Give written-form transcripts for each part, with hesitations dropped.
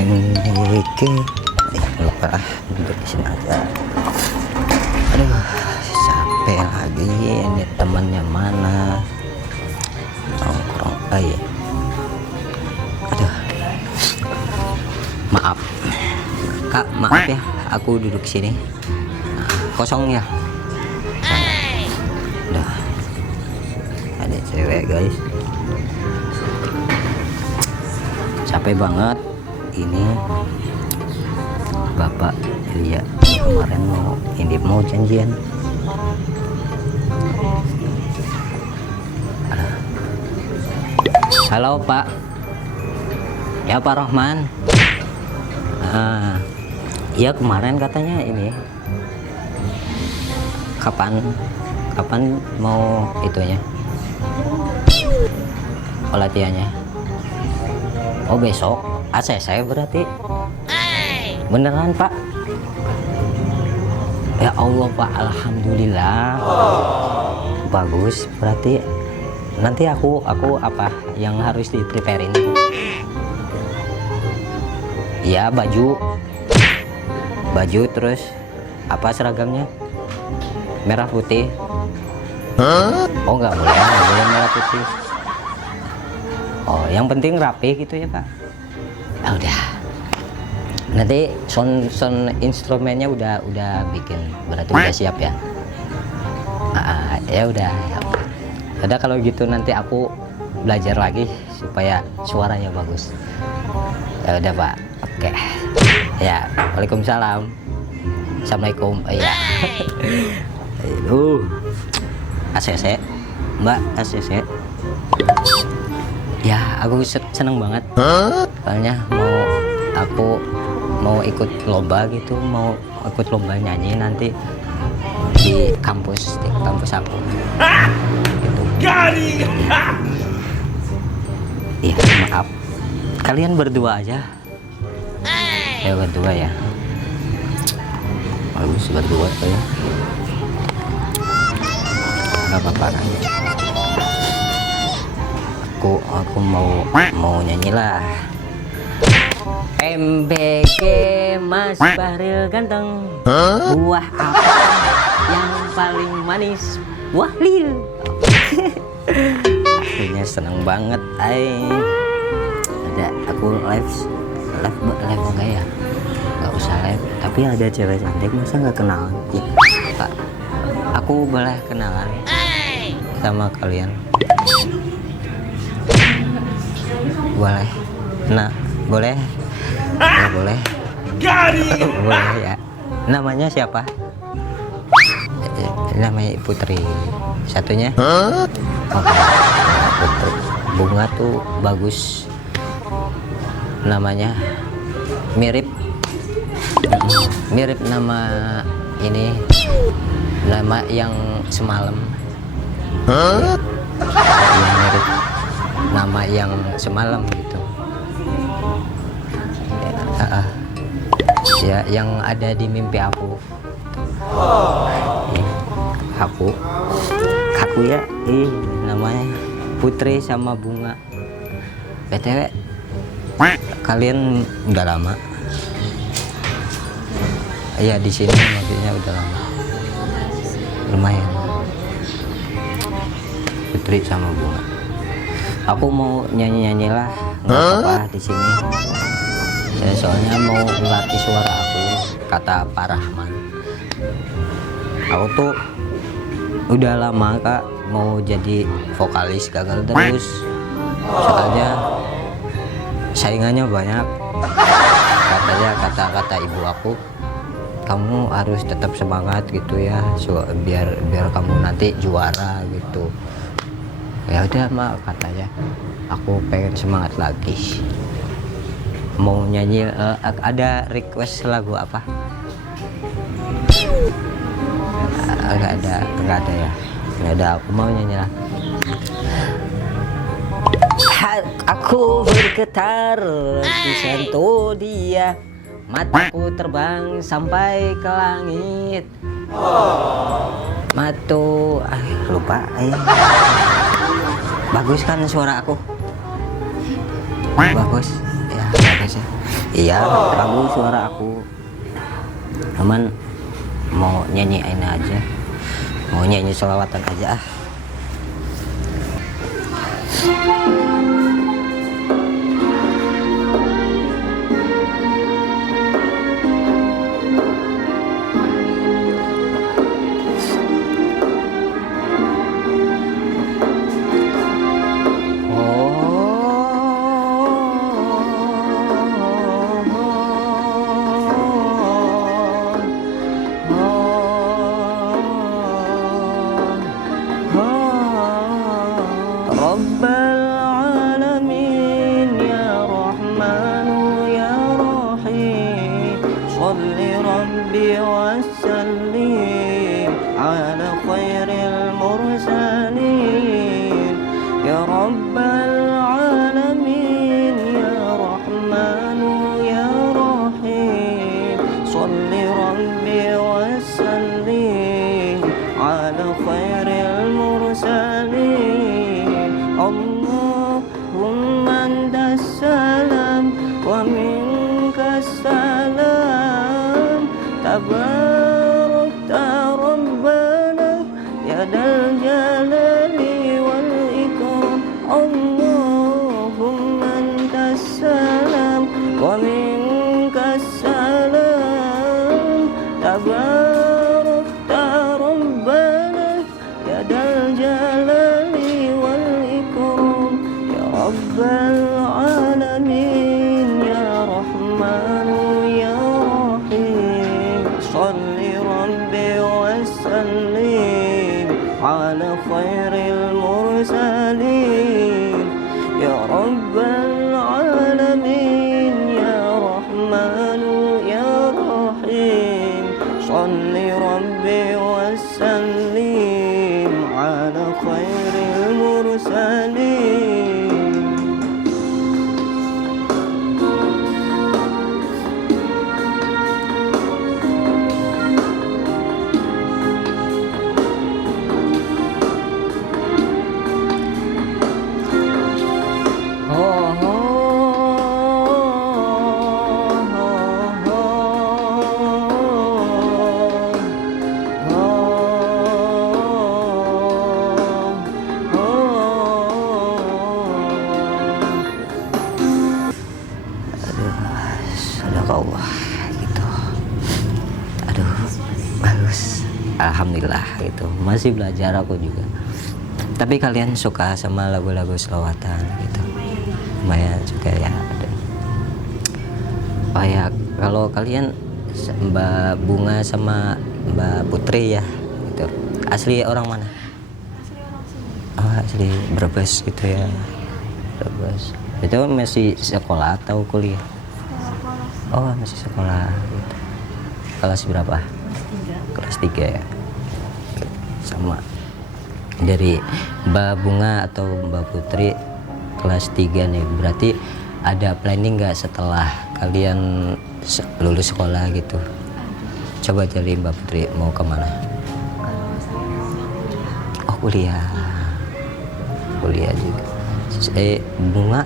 MBG. Lupa duduk di sini aja. Aduh, capek lagi. Ini temannya mana? Nongkrong. Iya. Aduh. Maaf. Kak, maaf ya. Aku duduk sini. Kosong ya. Udah. Ada cewek, guys. Capek banget. Ini Bapak Ilya kemarin mau janjian. Halo Pak. Ya Pak Rohman. Iya kemarin katanya ini. Kapan mau itunya? Pelatihannya? Oh besok. ACC berarti. Beneran Pak? Ya Allah Pak, alhamdulillah. Bagus, berarti nanti aku apa yang harus di preparein? Ya baju terus apa seragamnya? Merah putih. Oh nggak boleh merah putih. Oh yang penting rapi gitu ya Pak. Ah, udah. Nanti sound instrumennya udah bikin, berarti udah siap ya. Ya udah. Ada kalau gitu nanti aku belajar lagi supaya suaranya bagus. Ya udah Pak. Oke. Ya, waalaikumsalam. Assalamualaikum. Iya. ACC. Mbak ACC. Ya, aku seneng banget. Soalnya aku mau ikut lomba gitu, mau ikut lomba nyanyi nanti di kampus aku. Gitu. Iya, maaf. Kalian berdua aja. Ya berdua ya. Bagus berdua tuh ya. Gak apa-apa kan. Aku mau nyanyi lah. MBG Mas Bahril ganteng. Buah apa yang paling manis? Buah lil. Akhirnya seneng banget. Ada aku live enggak ya? Nggak usah live. Tapi ada cewek cantik, masa nggak kenalan? Ya, Pak, aku boleh kenalan sama kalian? Boleh. Nah, boleh. Ya, boleh. Boleh ya. Namanya siapa? Namanya Putri. Satunya? Oke. Putri. Bunga tuh bagus. Namanya mirip nama ini, nama yang semalam. Yang mirip nama yang semalam gitu. Ya, yang ada di mimpi aku. Aku ya, namanya Putri sama Bunga. BTW, kalian udah lama? Iya di sini maksudnya udah lama. Lumayan. Putri sama Bunga. Aku mau nyanyi lah, nggak apa-apa di sini. Ya, soalnya mau melatih suara aku, kata Pak Rahman. Aku tuh udah lama Kak mau jadi vokalis, gagal terus. Soalnya saingannya banyak. Katanya kata ibu aku, kamu harus tetap semangat gitu ya, biar kamu nanti juara gitu. Ya udah Mak, katanya aku pengen semangat lagi. Mau nyanyi, ada request lagu apa? Nggak ada ya. Nggak ada, aku mau nyanyi lah. Aku bergetar disentuh dia, mataku terbang sampai ke langit. Matu, lupa. Bagus kan suara aku? Bagus ya, bagus ya. Iya, bagus suara aku. Cuman mau nyanyiin aja, mau nyanyi sholawatan aja ah. Rabbal alamin ya rahmanu ya rahim, sholli rabbi wassallim ala khairil mursalin. Ya Rabbal alamin ya rahmanu ya rahim, sholli rabbi wassallim ala khairil mursalin. Allahumma antas salam wa minkas salam, tabarakta rabbana ya dal jalali wal ikram. Allahumma antas salam wa minkas salam, tabarakta rabbana ya dal jalali wal ikram. Ya Rabbal alamin ya rahmanu ya rahim, sholli rabbi wassallim ala khairil mursalin. Ya Rabbal alamin ya rahmanu ya rahim, sholli rabbi wassallim ala khairil mursalin. Allah gitu. Aduh, bagus. Alhamdulillah gitu. Masih belajar aku juga. Tapi kalian suka sama lagu-lagu selawatan gitu? Lumayan suka ya. Oh ya, kalau kalian Mbak Bunga sama Mbak Putri ya gitu. Asli orang mana? Asli orang sini. Oh, asli Brebes gitu ya. Brebes. Itu masih sekolah atau kuliah? Oh, masih sekolah gitu. Kelas berapa? Kelas 3 ya. Sama. Dari Mbak Bunga atau Mbak Putri kelas 3 nih. Berarti ada planning nggak setelah kalian lulus sekolah gitu? Coba dari Mbak Putri mau kemana? Kalau saya kuliah. Oh, kuliah. Kuliah juga. Bunga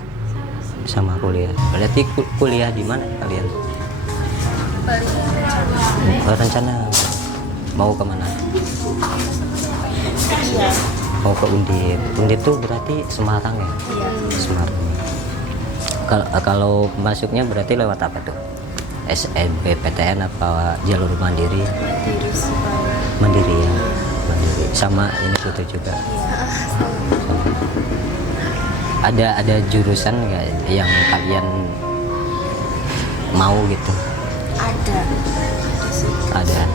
sama kuliah. Berarti kuliah di mana kalian? Bali. Rencana mau kemana? Iya. Mau ke Undip. Undip tuh berarti Semarang ya? Iya. Semarang. Kalau masuknya berarti lewat apa tuh? SNBPTN apa jalur mandiri? Mandiri Surabaya. Mandiri ya. Mandiri. Sama ini Putu juga. Ada jurusan nggak yang kalian mau gitu? Ada. Sih. Ada.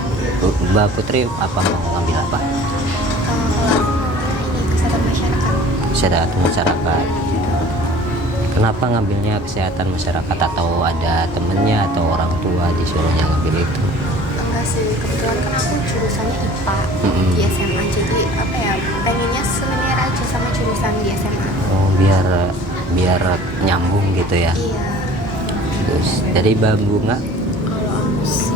Mbak Putri apa mau ngambil apa? Kalau ini kesehatan masyarakat. Kesehatan masyarakat. Kenapa ngambilnya kesehatan masyarakat, atau ada temennya atau orang tua disuruhnya ngambil itu? Enggak sih, kebetulan kan aku jurusannya IPA di SMA, jadi apa ya, pengennya selinear aja sama jurusan di SMA. Oh, biar nyambung gitu ya. Iya. Terus dari Mbak Bunga? Kalau aku sih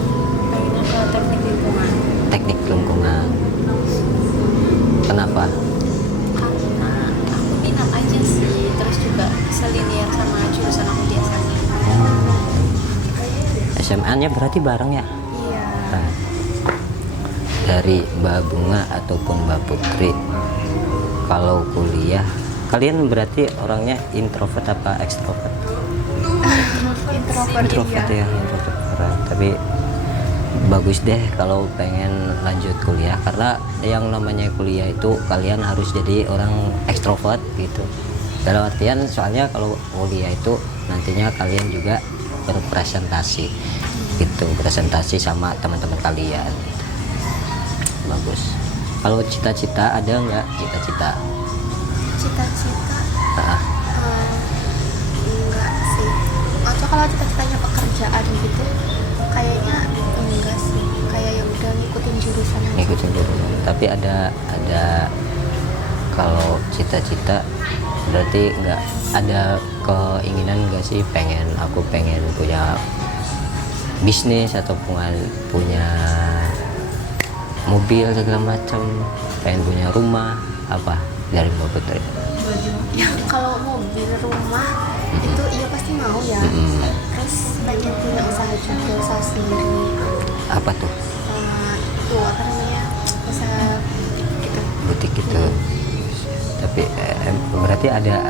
pengennya ke teknik lingkungan. Teknik lingkungan. Kenapa? Karena aku minat aja sih, terus juga selinear sama jurusan aku di SMA. SMA-nya berarti bareng ya? Iya. Nah, dari Mbak Bunga ataupun Mbak Putri, kalau kuliah kalian berarti orangnya introvert apa ekstrovert? Introvert Iya. ya, introvert parah. Tapi bagus deh kalau pengen lanjut kuliah, karena yang namanya kuliah itu kalian harus jadi orang ekstrovert gitu. Dalam artian soalnya kalau kuliah itu nantinya kalian juga berpresentasi gitu, presentasi sama teman-teman kalian gitu. Bagus. Kalau cita-cita ada nggak cita-cita? Cita-cita Ah, enggak sih. Atau kalau cita-citanya pekerjaan gitu, kayaknya enggak sih. Kayak yang udah ngikutin jurusan aja. ngikutin jurusan. Tapi ada kalau cita-cita berarti nggak ada keinginan nggak sih, aku pengen punya bisnis atau punya mobil segala macam, pengen punya rumah apa dari Mbak Putri? Ya kalau mobil, rumah itu iya pasti mau ya. Terus pengen punya usaha juga, usaha sendiri. Apa tuh? Itu apa namanya, usaha gitu. Butik gitu. Tapi berarti ada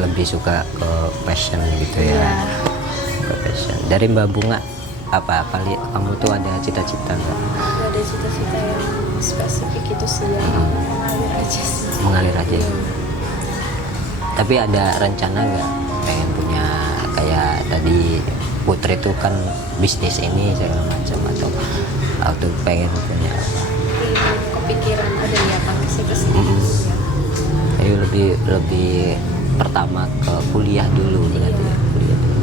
lebih suka ke fashion gitu ya? Iya. Ke fashion. Dari Mbak Bunga apa kali kamu tuh ada cita-cita nggak? Gak ada cita-cita yang spesifik itu sih, yang mengalir aja sih. Mengalir aja. Tapi ada rencana nggak pengen punya kayak tadi Putri tuh kan bisnis ini segala macam, atau pengen punya apa? Kepikiran ada niatan ke sini ya. Ayo lebih pertama ke kuliah dulu berarti ya, kuliah dulu.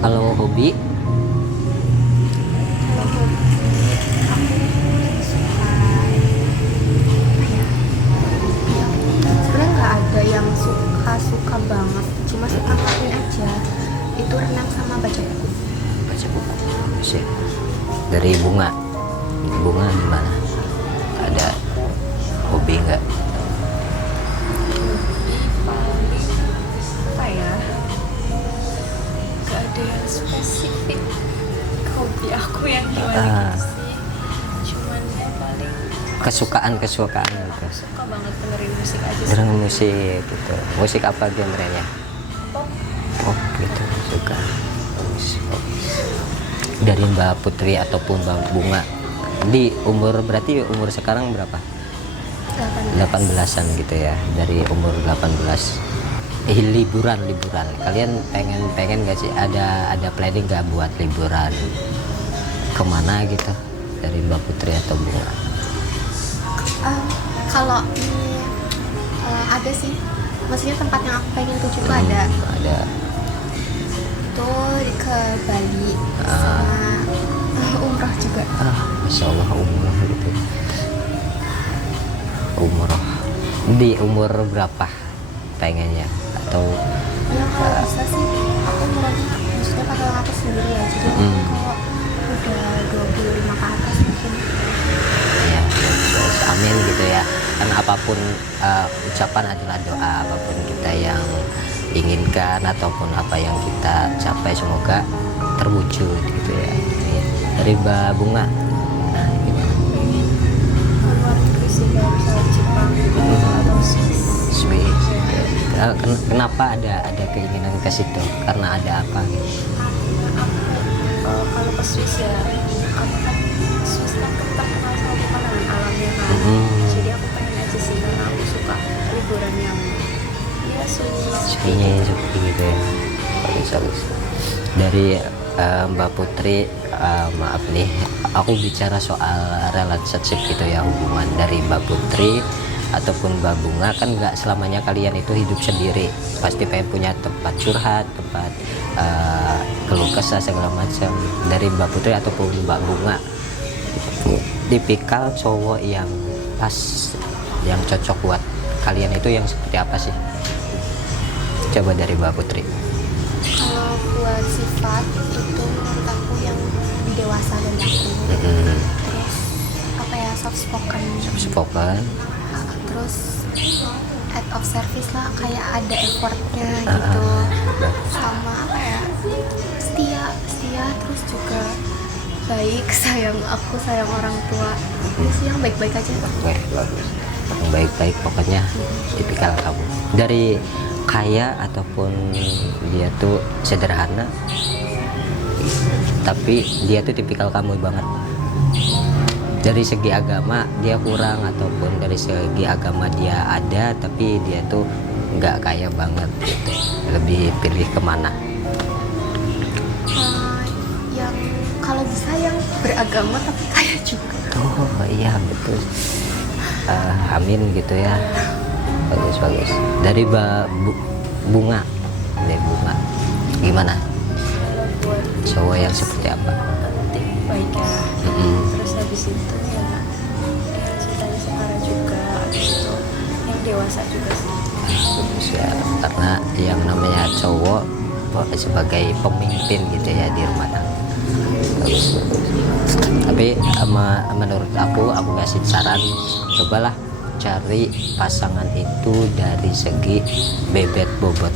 Kalau hobi Sebenarnya nggak ada yang suka banget, cuma suka ngelakuin aja. Itu renang sama baca buku. baca buku bagus ya. Dari Bunga gimana, ada hobi nggak? Apa ya, gak ada yang spesifik hobi aku yang gimana gitu sih. Cuman ya paling kesukaan gitu, suka banget dengerin musik aja sih. dengerin musik gitu. Musik apa genrenya? Pop. Oh gitu, suka. Bagus. Dari Mbak Putri ataupun Mbak Bunga, di berarti umur sekarang berapa? 18-an gitu ya. Dari umur 18 liburan kalian pengen gak sih, ada planning gak buat liburan kemana gitu dari Mbak Putri atau Bunga? Kalau ini ada sih, maksudnya tempat yang aku pengen tuju tuh ada tuh ke Bali sama umroh juga. Masya Allah, umroh gitu. Umroh di umur berapa pengennya, atau Ya kalau bisa sih aku umrohnya maksudnya pakai uang aku sendiri ya, jadi kalau udah 25 ke atas mungkin. ya amin gitu ya, kan apapun ucapan adalah doa, apapun kita yang inginkan ataupun apa yang kita capai semoga terwujud gitu ya. Amin. Dari Mbak Bunga, nah gimana? Luar negeri sih, kayak misalnya Jepang atau Swiss. Swiss gitu. Kenapa ada keinginan ke situ, karena ada apa gitu? Kalau ke Swiss ya, aku kan Swiss kan terkenal sama pemandangan alamnya kan. Jadi aku pengen aja sih, karena aku suka liburan yang ya Sepinya sepi gitu ya. Bagus. Dari Mbak Putri, maaf nih, aku bicara soal relationship gitu ya, hubungan dari Mbak Putri ataupun Mbak Bunga, kan nggak selamanya kalian itu hidup sendiri, pasti pengen punya tempat curhat, tempat keluh kesah segala macam. Dari Mbak Putri ataupun Mbak Bunga, tipikal cowok yang pas, yang cocok buat kalian itu yang seperti apa sih? Coba dari Mbak Putri. Kalau buat sifat itu menurut aku yang lebih dewasa dari aku. Terus apa ya, soft spoken. Terus act of service lah, kayak ada effortnya gitu. Sama apa ya, setia baik, aku sayang orang tua. Terus yang baik-baik aja. Weh, bagus. Yang baik-baik pokoknya tipikal kamu. Dari kaya ataupun dia tuh sederhana, tapi dia tuh tipikal kamu banget. Dari segi agama dia kurang, ataupun dari segi agama dia ada tapi dia tuh nggak kaya banget gitu. Lebih pilih kemana? Yang kalau bisa yang beragama tapi kaya juga. Oh iya betul. Amin gitu ya. Bagus bagus. Dari bunga, dari bunga gimana? Kalau buat Cowok yang seperti apa? penting baik ya. Terus habis itu ya ceritanya setara juga, habis itu yang dewasa juga sih. Bagus ya, karena yang namanya cowok sebagai pemimpin gitu ya di rumah tangga. Bagus bagus. Tapi menurut aku kasih saran, cobalah cari pasangan itu dari segi bebet bobot,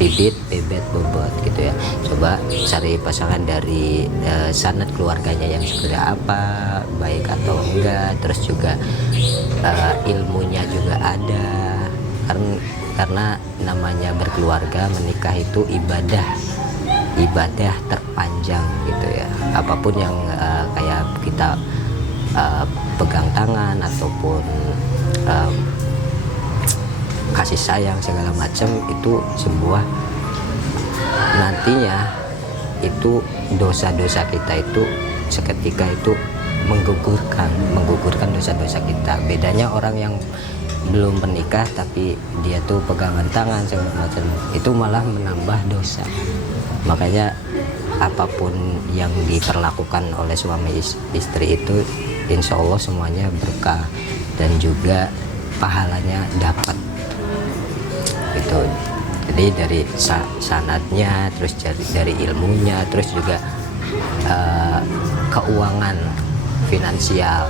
bibit bebet bobot gitu ya. Coba cari pasangan dari sanad keluarganya yang seperti apa, baik atau enggak, terus juga ilmunya juga ada, karena namanya berkeluarga, menikah itu ibadah terpanjang gitu ya. Apapun yang kayak kita pegang tangan ataupun kasih sayang segala macam, itu sebuah nantinya itu dosa-dosa kita itu seketika itu menggugurkan dosa-dosa kita. Bedanya orang yang belum menikah tapi dia tuh pegangan tangan segala macam, itu malah menambah dosa. Makanya apapun yang diperlakukan oleh suami istri itu insya Allah semuanya berkah dan juga pahalanya dapat gitu. Jadi dari sanadnya, terus dari ilmunya, terus juga keuangan finansial,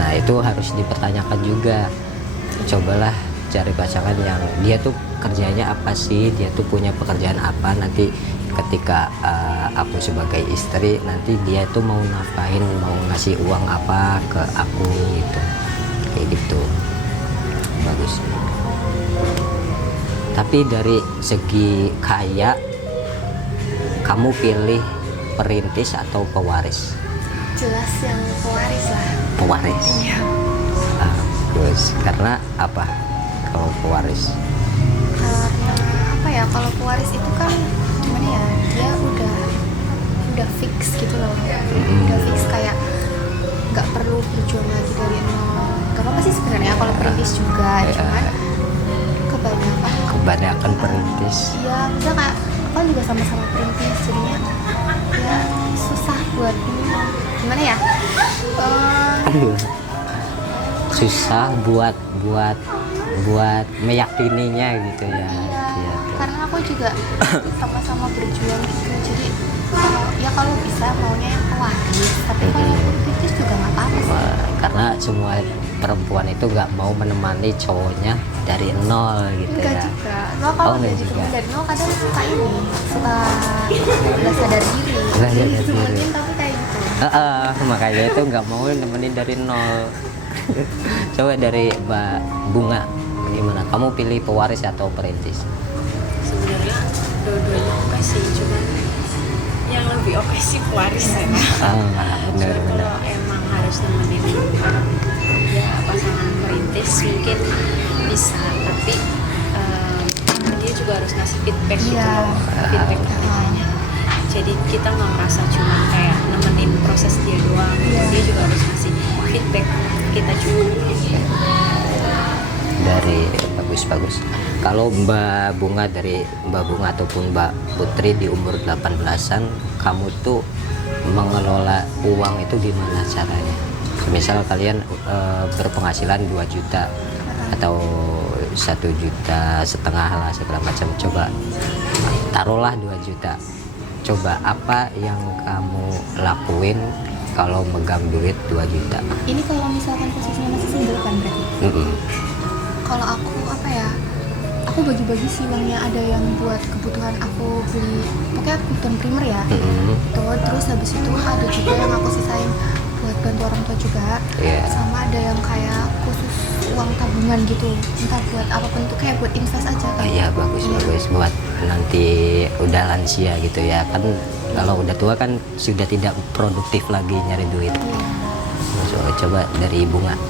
nah itu harus dipertanyakan juga. Cobalah cari pasangan yang dia tuh kerjanya apa sih, dia tuh punya pekerjaan apa, nanti ketika aku sebagai istri nanti dia tuh mau nafkahin, mau ngasih uang apa ke aku gitu, kayak gitu. Bagus. Tapi dari segi kaya, kamu pilih perintis atau pewaris? Jelas yang pewaris lah. Pewaris. Iya. Bagus. Karena apa kalau pewaris? Karena apa ya, kalau pewaris itu kan gimana ya, dia udah fix gitu loh. Udah fix, kayak nggak perlu berjuang lagi dari nol. Gak apa-apa sih sebenarnya kalau perintis juga, cuman kebanyakan perintis. Iya, misalnya kayak aku kan juga sama-sama perintis, jadinya ya susah buat ini, gimana ya, susah buat meyakininya gitu ya. Iya, karena aku juga sama-sama berjuang gitu, jadi kalau bisa maunya yang pewaris, tapi kalau perintis juga nggak apa-apa sih. Karena semua perempuan itu nggak mau menemani cowoknya dari nol gitu. Enggak ya. juga. Kalau udah juga. dari nol kadang suka nggak sadar diri. Mungkin tapi kayak gitu. Makanya itu nggak mau nemenin dari nol. Coba dari Mbak Bunga, gimana? Kamu pilih pewaris atau perintis? Sebenarnya dua-duanya oke sih, cuman yang lebih oke sih pewaris ya. Benar. Kalau emang harus nemenin ya pasangan perintis mungkin bisa, tapi dia juga harus ngasih feedback gitu loh, feedback ke kitanya. Jadi kita nggak merasa cuma kayak nemenin proses dia doang, dia juga harus ngasih feedback kita juga. Dari bagus. Kalau Mbak Bunga, dari Mbak Bunga ataupun Mbak Putri di umur 18-an, kamu tuh mengelola uang itu gimana caranya? Misal kalian berpenghasilan 2 juta atau 1,5 juta lah segala macam, coba taruhlah 2 juta. Coba apa yang kamu lakuin kalau megang duit 2 juta? Ini kalau misalkan posisinya masih single kan berarti? Kalau aku apa ya, aku bagi-bagi sih uangnya, ada yang buat kebutuhan aku beli, pokoknya kebutuhan primer ya. Tuh, terus habis itu ada juga yang aku sisain buat bantu orang tua juga. Iya. Sama ada yang kayak khusus uang tabungan gitu, entah buat apapun itu, kayak buat invest aja Oh kan. iya, bagus bagus buat nanti udah lansia gitu ya kan. Kalau udah tua kan sudah tidak produktif lagi nyari duit. So, coba dari ibu nggak?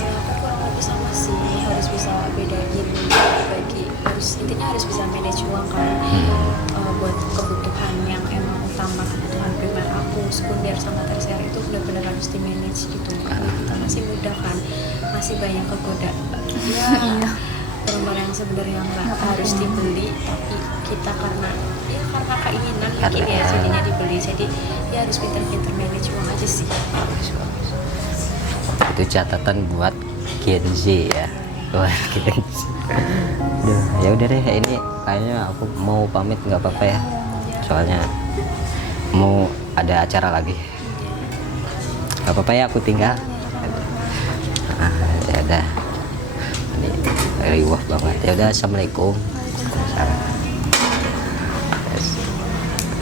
Ya, aku kurang lebih sama sih, harus bisa bedain bagi, intinya harus bisa manage uang kan. Buat kebutuhan yang emang utama, kebutuhan primer aku, sekunder sama tersier itu benar-benar harus di manage gitu. Karena kita masih muda kan, masih banyak kegoda ya barang-barang yang sebenarnya nggak harus dibeli, tapi kita karena keinginan mungkin ya jadinya dibeli. Jadi ya harus pintar-pintar manage uang aja sih. Itu catatan buat Gen Z ya. Buat Gen Z. Duh, ya udah deh, ini kayaknya aku mau pamit, nggak apa-apa ya? Soalnya mau ada acara lagi. Nggak apa-apa ya aku tinggal. Ya udah. Ini riwah banget. Ya udah, assalamualaikum.